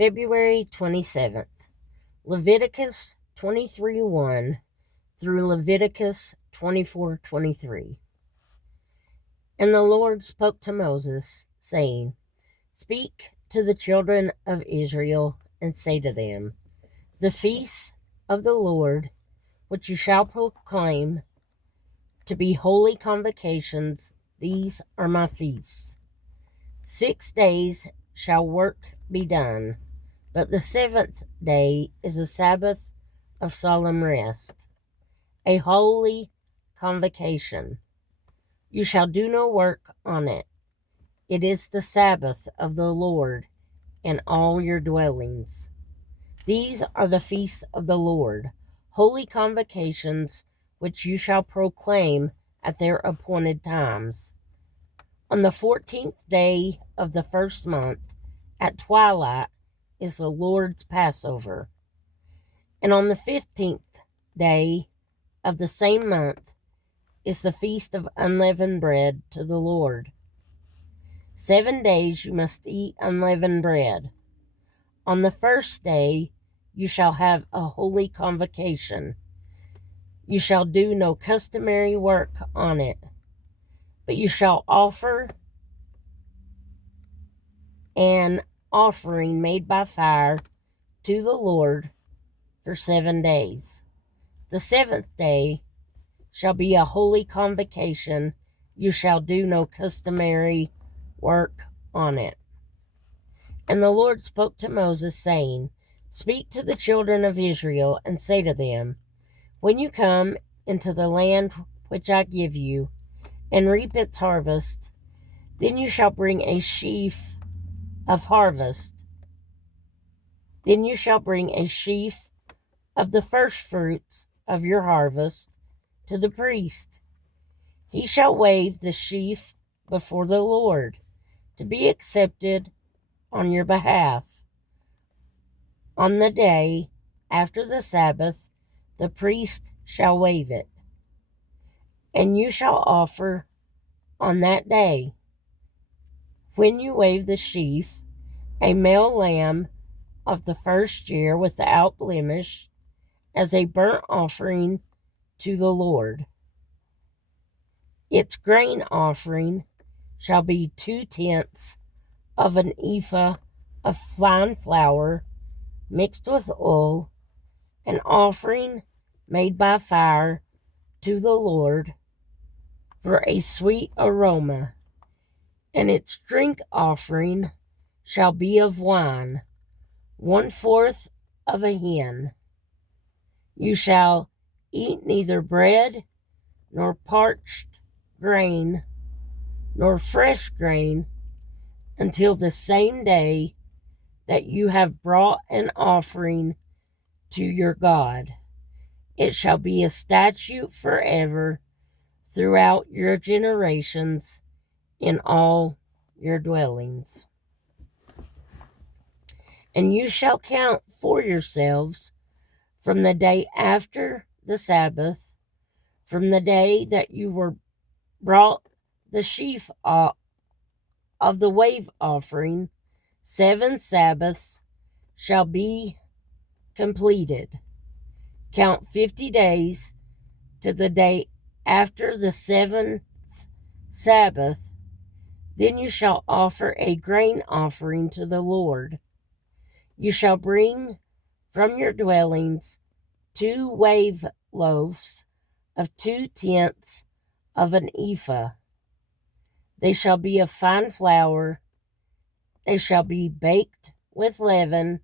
February 27th, Leviticus 23:1 through Leviticus 24:23. And the Lord spoke to Moses, saying, Speak to the children of Israel, and say to them, The feasts of the Lord, which you shall proclaim to be holy convocations, these are my feasts. 6 days shall work be done, but the seventh day is a Sabbath of solemn rest, a holy convocation. You shall do no work on it. It is the Sabbath of the Lord in all your dwellings. These are the feasts of the Lord, holy convocations, which you shall proclaim at their appointed times. On the 14th day of the first month, at twilight, is the Lord's Passover. And on the 15th day of the same month is the feast of unleavened bread to the Lord. 7 days you must eat unleavened bread. On the first day you shall have a holy convocation. You shall do no customary work on it, but you shall offer an offering made by fire to the Lord for 7 days. The seventh day shall be a holy convocation. You shall do no customary work on it. And the Lord spoke to Moses, saying, Speak to the children of Israel, and say to them, When you come into the land which I give you, and reap its harvest, then you shall bring a sheaf of harvest. Then you shall bring a sheaf of the first fruits of your harvest to the priest. He shall wave the sheaf before the Lord, to be accepted on your behalf. On the day after the Sabbath, the priest shall wave it, and you shall offer on that day, when you wave the sheaf, a male lamb of the first year without blemish, as a burnt offering to the Lord. Its grain offering shall be 2/10 of an ephah of fine flour mixed with oil, an offering made by fire to the Lord for a sweet aroma. And its drink offering shall be of wine, 1/4 of a hin. You shall eat neither bread, nor parched grain, nor fresh grain, until the same day that you have brought an offering to your God. It shall be a statute forever throughout your generations in all your dwellings. And you shall count for yourselves from the day after the Sabbath, from the day that you were brought the sheaf of the wave offering, 7 Sabbaths shall be completed. Count 50 days to the day after the 7th Sabbath. Then you shall offer a grain offering to the Lord. You shall bring from your dwellings 2 wave loaves of 2/10 of an ephah. They shall be of fine flour. They shall be baked with leaven.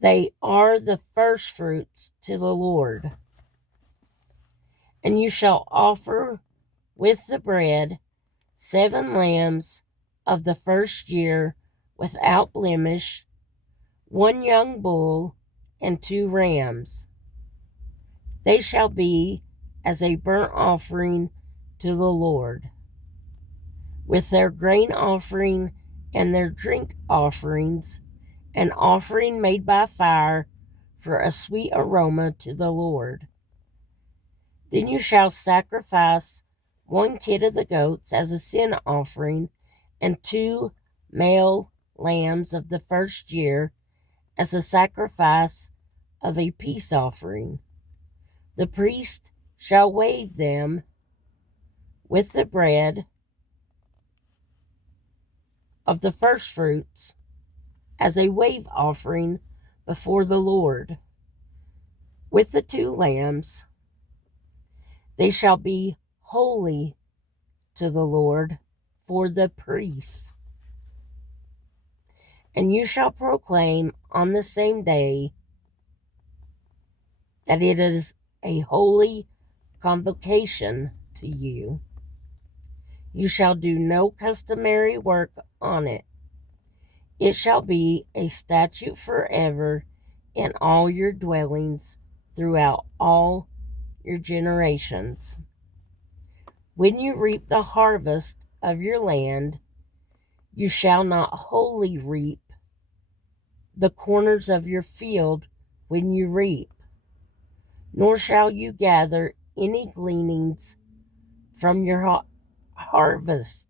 They are the first fruits to the Lord. And you shall offer with the bread 7 lambs of the first year without blemish, 1 young bull, and 2 rams. They shall be as a burnt offering to the Lord, with their grain offering and their drink offerings, an offering made by fire for a sweet aroma to the Lord. Then you shall sacrifice 1 kid of the goats as a sin offering, and 2 male lambs of the first year as a sacrifice of a peace offering. The priest shall wave them with the bread of the firstfruits as a wave offering before the Lord. With the 2 lambs, they shall be holy to the Lord for the priests. And you shall proclaim on the same day that it is a holy convocation to you. You shall do no customary work on it. It shall be a statute forever in all your dwellings throughout all your generations. When you reap the harvest of your land, you shall not wholly reap the corners of your field when you reap, nor shall you gather any gleanings from your harvest.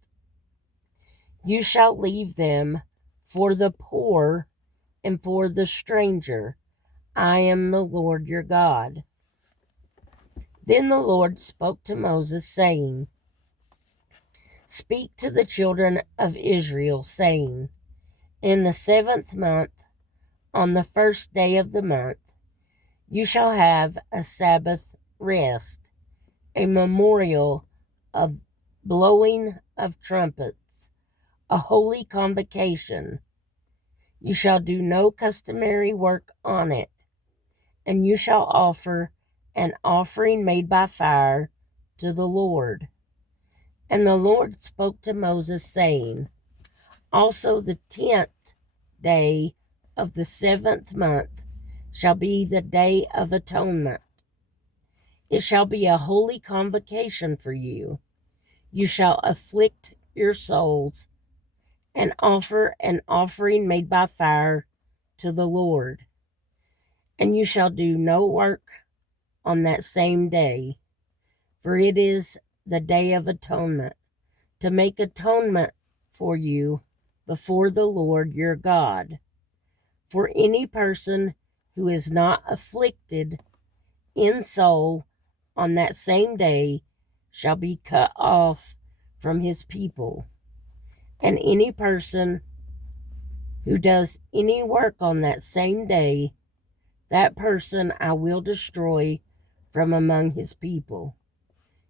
You shall leave them for the poor and for the stranger. I am the Lord your God. Then the Lord spoke to Moses, saying, Speak to the children of Israel, saying, In the 7th month, on the first day of the month, you shall have a Sabbath rest, a memorial of blowing of trumpets, a holy convocation. You shall do no customary work on it, and you shall offer an offering made by fire to the Lord. And the Lord spoke to Moses, saying, Also the 10th day of the 7th month shall be the day of atonement. It shall be a holy convocation for you. You shall afflict your souls and offer an offering made by fire to the Lord. And you shall do no work on that same day, for it is the day of atonement, to make atonement for you before the Lord your God. For any person who is not afflicted in soul on that same day shall be cut off from his people. And any person who does any work on that same day, that person I will destroy from among his people.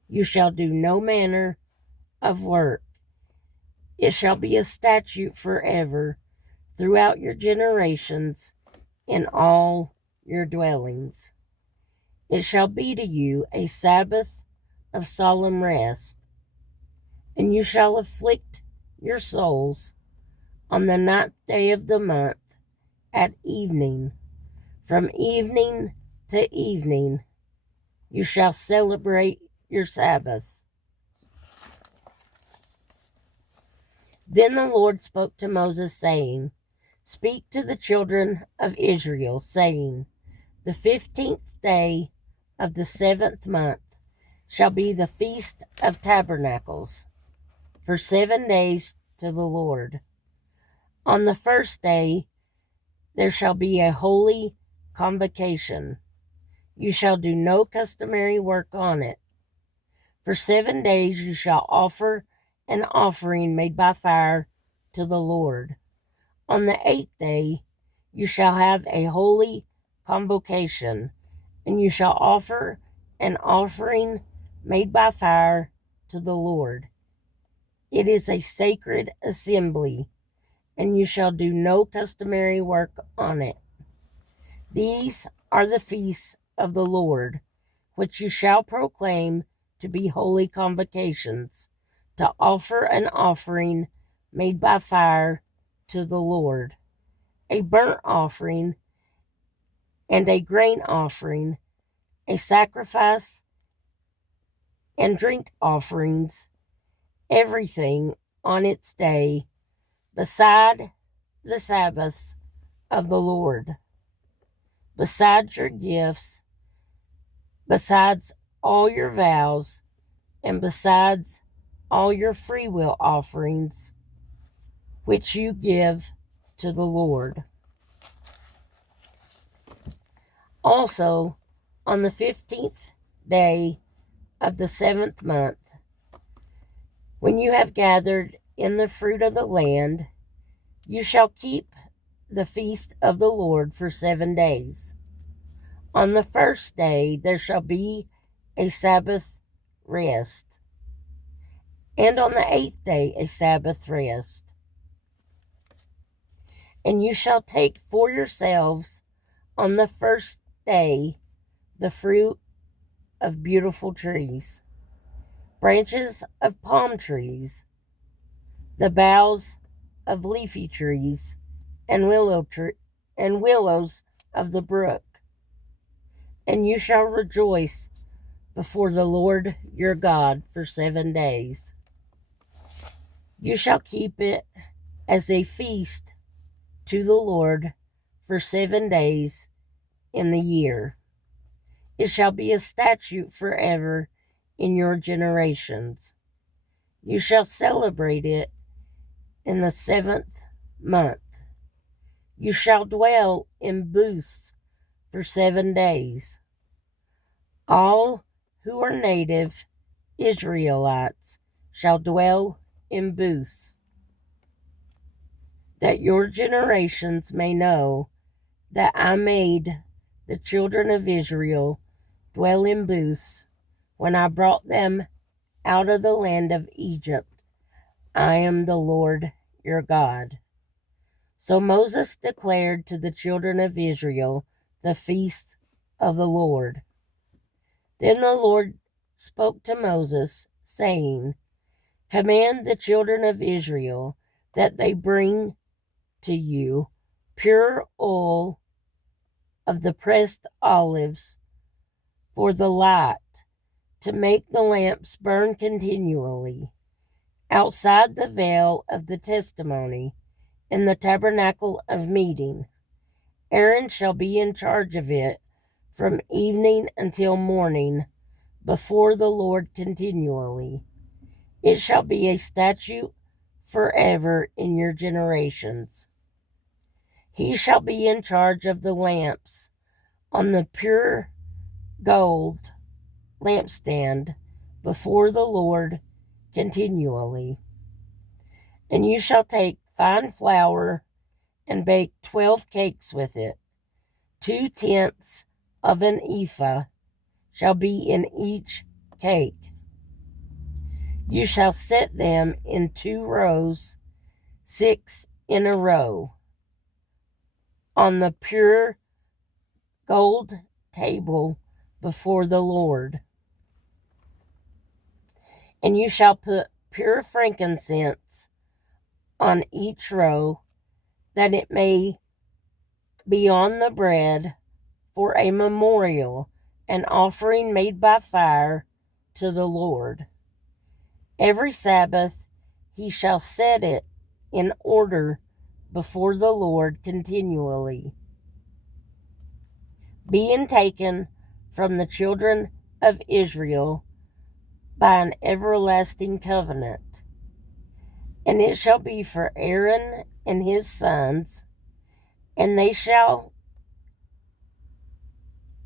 You shall do no manner of work. It shall be a statute forever throughout your generations in all your dwellings. It shall be to you a Sabbath of solemn rest, and you shall afflict your souls on the 9th day of the month at evening. From evening to evening you shall celebrate your Sabbath. Then the Lord spoke to Moses, saying, Speak to the children of Israel, saying, The 15th day of the 7th month shall be the Feast of Tabernacles, for 7 days to the Lord. On the first day there shall be a holy convocation. You shall do no customary work on it. For 7 days you shall offer an offering made by fire to the Lord. On the 8th day you shall have a holy convocation, and you shall offer an offering made by fire to the Lord. It is a sacred assembly, and you shall do no customary work on it. These are the feasts of the Lord, which you shall proclaim to be holy convocations, to offer an offering made by fire to the Lord, a burnt offering and a grain offering, a sacrifice and drink offerings, everything on its day, beside the Sabbaths of the Lord, besides your gifts, besides all your vows, and besides all your freewill offerings, which you give to the Lord. Also, on the 15th day of the 7th month, when you have gathered in the fruit of the land, you shall keep the feast of the Lord for 7 days. On the first day there shall be a Sabbath rest, and on the 8th day a Sabbath rest. And you shall take for yourselves on the first day the fruit of beautiful trees, branches of palm trees, the boughs of leafy trees, and willows of the brook. And you shall rejoice before the Lord your God for 7 days. You shall keep it as a feast to the Lord for 7 days in the year. It shall be a statute forever in your generations. You shall celebrate it in the 7th month. You shall dwell in booths for 7 days. All who are native Israelites shall dwell in booths, that your generations may know that I made the children of Israel dwell in booths when I brought them out of the land of Egypt. I am the Lord your God. So Moses declared to the children of Israel the feast of the Lord. Then the Lord spoke to Moses, saying, Command the children of Israel that they bring to you pure oil of the pressed olives for the light, to make the lamps burn continually, outside the veil of the testimony, in the tabernacle of meeting. Aaron shall be in charge of it from evening until morning, before the Lord continually. It shall be a statute forever in your generations. He shall be in charge of the lamps on the pure gold lampstand before the Lord continually. And you shall take fine flour and bake 12 cakes with it. 2/10 of an ephah shall be in each cake. You shall set them in 2 rows, 6 in a row, on the pure gold table before the Lord. And you shall put pure frankincense on each row, that it may be on the bread for a memorial, an offering made by fire to the Lord. Every Sabbath he shall set it in order before the Lord continually, being taken from the children of Israel by an everlasting covenant. And it shall be for Aaron and his sons, and they shall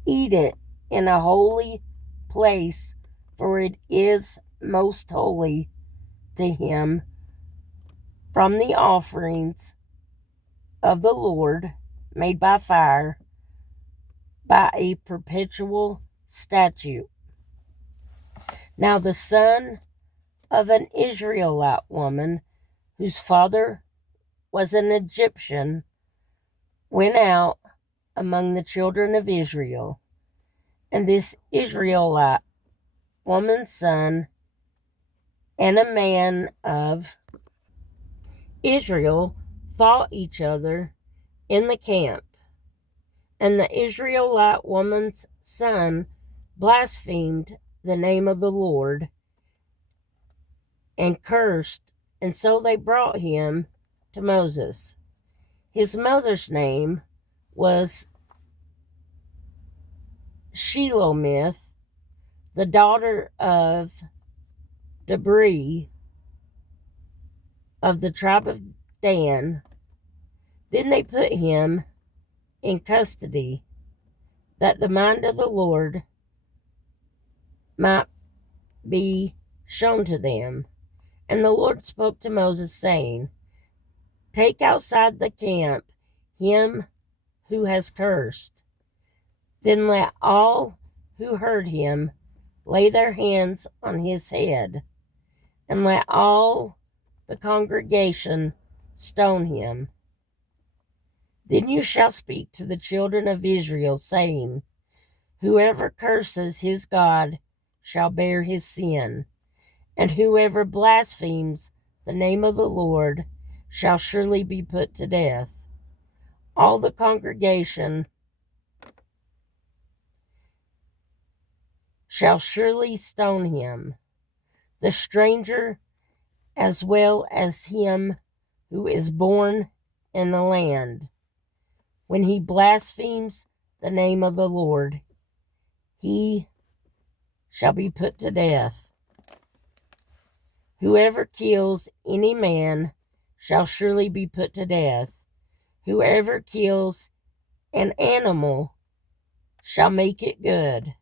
eat it in a holy place, for it is most holy to him, from the offerings of the Lord made by fire, by a perpetual statute. Now the son of an Israelite woman, whose father was an Egyptian, went out among the children of Israel. And this Israelite woman's son and a man of Israel fought each other in the camp. And the Israelite woman's son blasphemed the name of the Lord and cursed, and so they brought him to Moses. His mother's name was Shelomith, the daughter of Debri of the tribe of Dan. Then they put him in custody, that the mind of the Lord might be shown to them. And the Lord spoke to Moses, saying, Take outside the camp him who has cursed. Then let all who heard him lay their hands on his head, and let all the congregation stone him. Then you shall speak to the children of Israel, saying, Whoever curses his God shall bear his sin, and whoever blasphemes the name of the Lord shall surely be put to death. All the congregation shall surely stone him, the stranger as well as him who is born in the land. When he blasphemes the name of the Lord, he shall be put to death. Whoever kills any man shall surely be put to death. Whoever kills an animal shall make it good,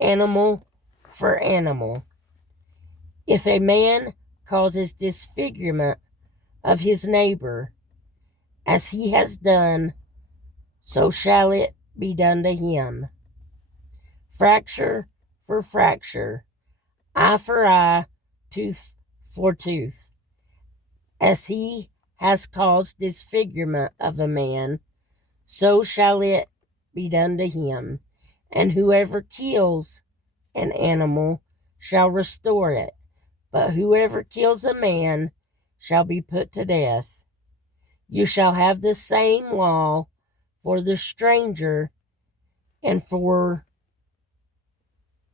animal for animal. If a man causes disfigurement of his neighbor, as he has done, so shall it be done to him. Fracture for fracture, eye for eye, tooth for tooth. As he has caused disfigurement of a man, so shall it be done to him. And whoever kills an animal shall restore it, but whoever kills a man shall be put to death. You shall have the same law for the stranger and for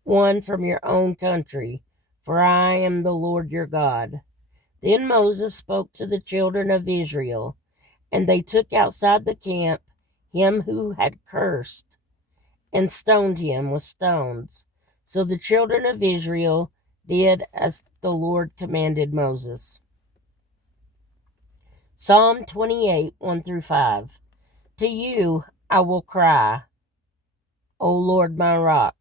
one from your own country, for I am the Lord your God. Then Moses spoke to the children of Israel, and they took outside the camp him who had cursed, and stoned him with stones. So the children of Israel did as the Lord commanded Moses. Psalm 28, 1-5. To you I will cry, O Lord my rock.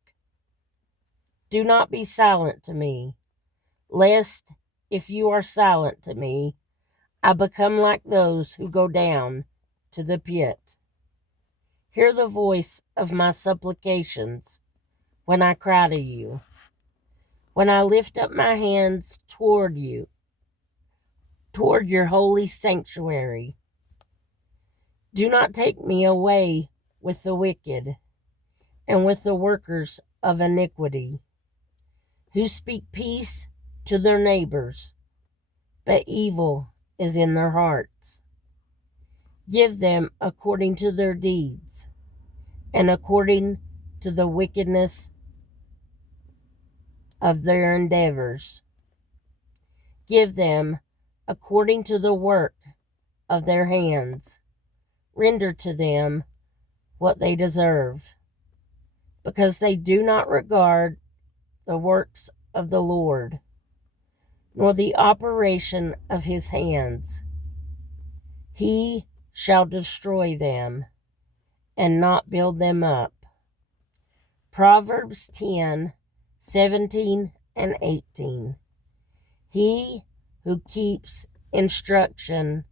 Do not be silent to me, lest, if you are silent to me, I become like those who go down to the pit. Hear the voice of my supplications when I cry to you, when I lift up my hands toward you, toward your holy sanctuary. Do not take me away with the wicked and with the workers of iniquity, who speak peace to their neighbors, but evil is in their hearts. Give them according to their deeds, and according to the wickedness of their endeavors. Give them according to the work of their hands. Render to them what they deserve, because they do not regard the works of the Lord, nor the operation of his hands. He shall destroy them and not build them up. Proverbs 10, 17 and 18. He who keeps instruction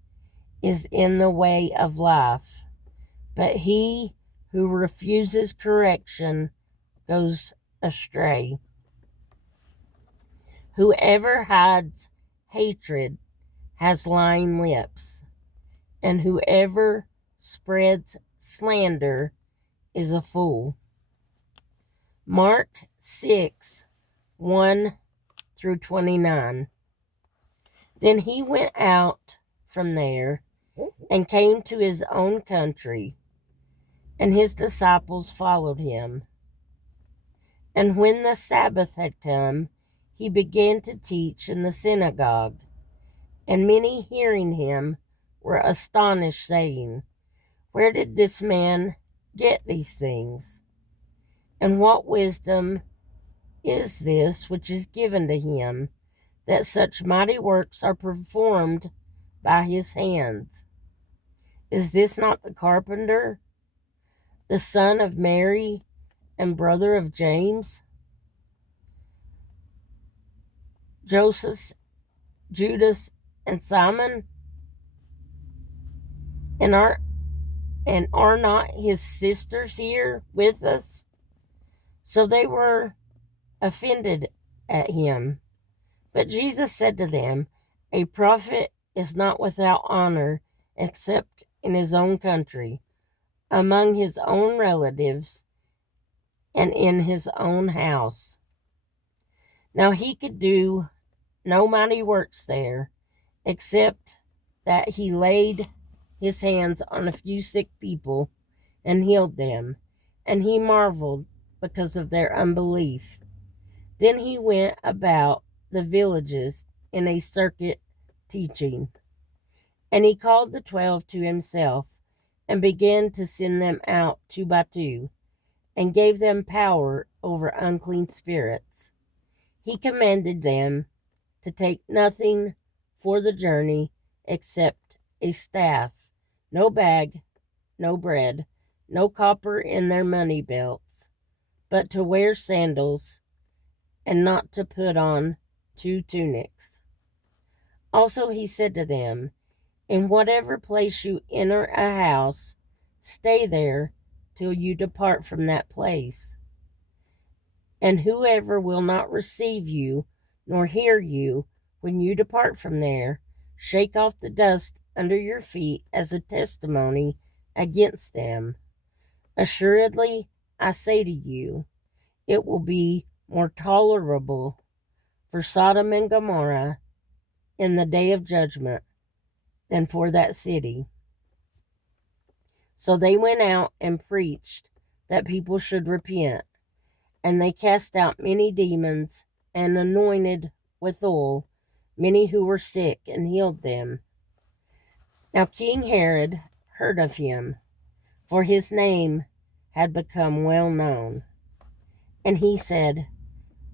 is in the way of life, but he who refuses correction goes astray. Whoever hides hatred has lying lips, and whoever spreads slander is a fool. Mark 6, 1-29. Then he went out from there and came to his own country, and his disciples followed him. And when the Sabbath had come, he began to teach in the synagogue, and many hearing him were astonished, saying, Where did this man get these things? And what wisdom is this which is given to him, that such mighty works are performed by his hands? Is this not the carpenter, the son of Mary, and brother of James, Joseph, Judas, and Simon? And are not his sisters here with us?" So they were offended at him. But Jesus said to them, "A prophet is not without honor except in his own country, among his own relatives, and in his own house." Now he could do no mighty works there, except that he laid his hands on a few sick people and healed them, and he marveled because of their unbelief. Then he went about the villages in a circuit teaching. And he called the 12 to himself, and began to send them out 2 by 2, and gave them power over unclean spirits. He commanded them to take nothing for the journey except a staff, no bag, no bread, no copper in their money belts, but to wear sandals, and not to put on 2 tunics. Also he said to them, "In whatever place you enter a house, stay there till you depart from that place. And whoever will not receive you, nor hear you, when you depart from there, shake off the dust under your feet as a testimony against them. Assuredly, I say to you, it will be more tolerable for Sodom and Gomorrah in the day of judgment than for that city." So they went out and preached that people should repent, and they cast out many demons and anointed with oil many who were sick and healed them. Now King Herod heard of him, for his name had become well known. And he said,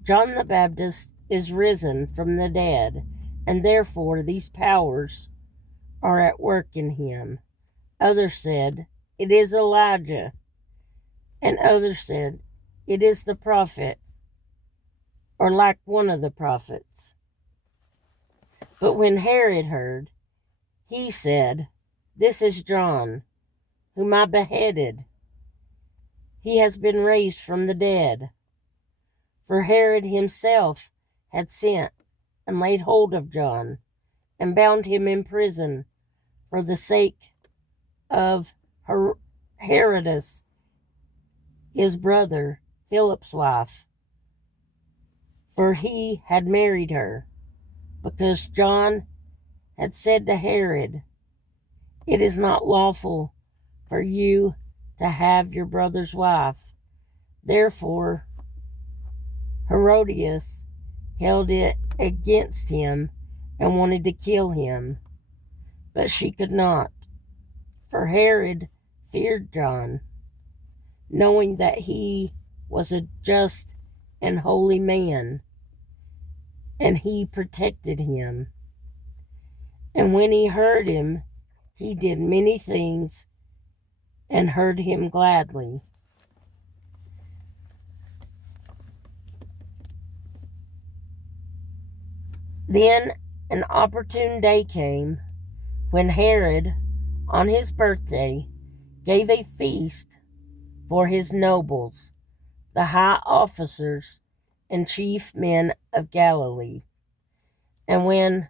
"John the Baptist is risen from the dead, and therefore these powers are at work in him." Others said, "It is Elijah." And others said, "It is the prophet, or like one of the prophets." But when Herod heard, he said, "This is John, whom I beheaded. He has been raised from the dead." For Herod himself had sent and laid hold of John, and bound him in prison for the sake of Herodias, his brother, Philip's wife, for he had married her, because John had said to Herod, "It is not lawful for you to have your brother's wife." Therefore Herodias held it against him and wanted to kill him, but she could not, for Herod feared John, knowing that he was a just and holy man, and he protected him. And when he heard him, he did many things and heard him gladly. Then an opportune day came when Herod, on his birthday, gave a feast for his nobles, the high officers and chief men of Galilee. And when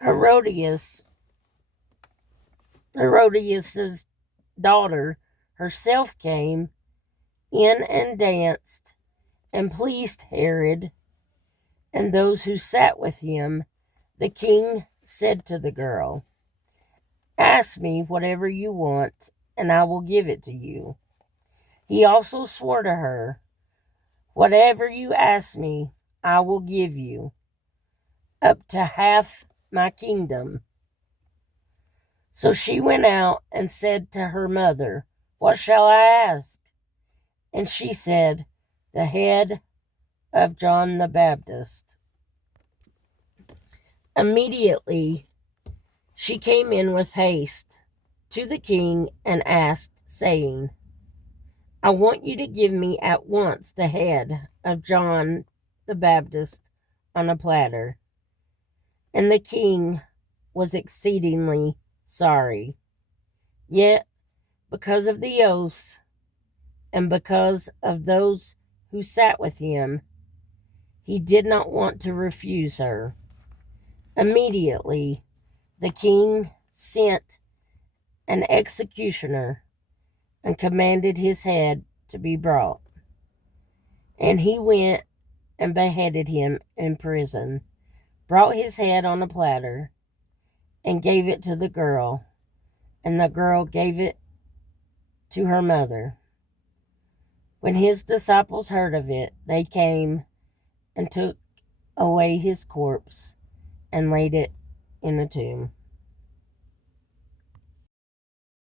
Herodias' daughter herself came in and danced and pleased Herod and those who sat with him, the king said to the girl, "Ask me whatever you want, and I will give it to you." He also swore to her, "Whatever you ask me, I will give you, up to half my kingdom." So she went out and said to her mother, "What shall I ask?" And she said, "The head of John the Baptist." Immediately She came in with haste to the king and asked, saying, I want you to give me at once the head of John the Baptist on a platter. And the king was exceedingly sorry. Yet, because of the oaths and because of those who sat with him, he did not want to refuse her. Immediately, the king sent an executioner and commanded his head to be brought. And he went and beheaded him in prison, brought his head on a platter, and gave it to the girl, and the girl gave it to her mother. When his disciples heard of it, they came and took away his corpse and laid it in a tomb.